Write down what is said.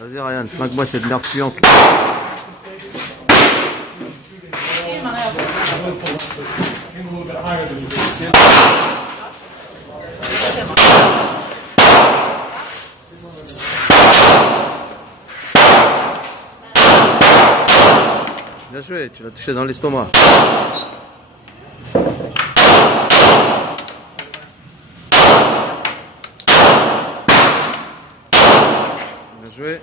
Vas-y Ryan, flanque-moi cette merde puante. Bien joué, tu l'as touché dans l'estomac. Bien joué.